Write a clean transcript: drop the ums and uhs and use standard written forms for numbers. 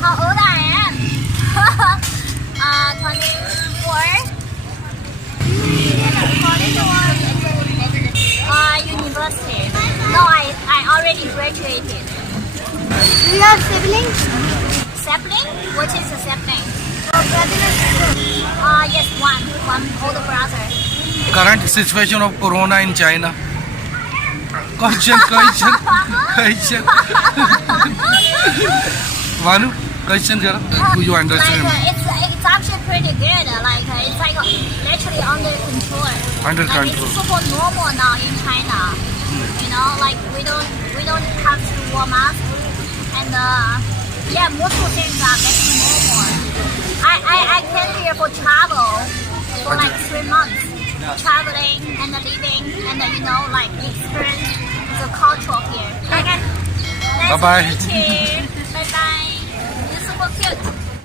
How old I am? 24. 24. University. No, I already graduated. Do you have siblings? Sibling? What is a sibling? Brother or sister? Yes, one older brother. Current situation of corona in China. Question. Manu, question karo. Do you understand? It's actually pretty good. It's like literally under control. Under Like control. it's super normal now in China. You know, like we don't have to wear masks, and yeah, most of things are back to normal. I came here for travel for like 3 months, traveling and living and you know like experience the culture here. Okay. Nice Bye-bye. to meet you. Bye bye. You're super cute.